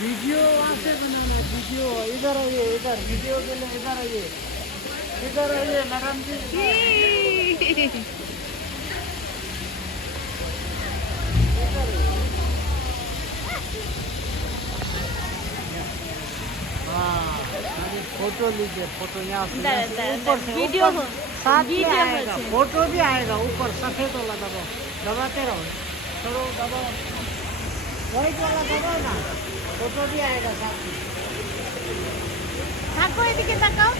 Video वहाँ से बनाना, video इधर आइए, इधर वीडियो के लिए इधर आइए, इधर आइए मैडम जी। हाँ, फोटो लीजिए, फोटो यहाँ से ऊपर से वीडियो साथ में आएगा, फोटो भी आएगा ऊपर सफेद वाला दबाओ, दबाते रहो, चलो दबाओ, व्हाइट वाला दबाओ ना, फोटो भी आएगा साथ में। তাকাও এদিকে তাকাও।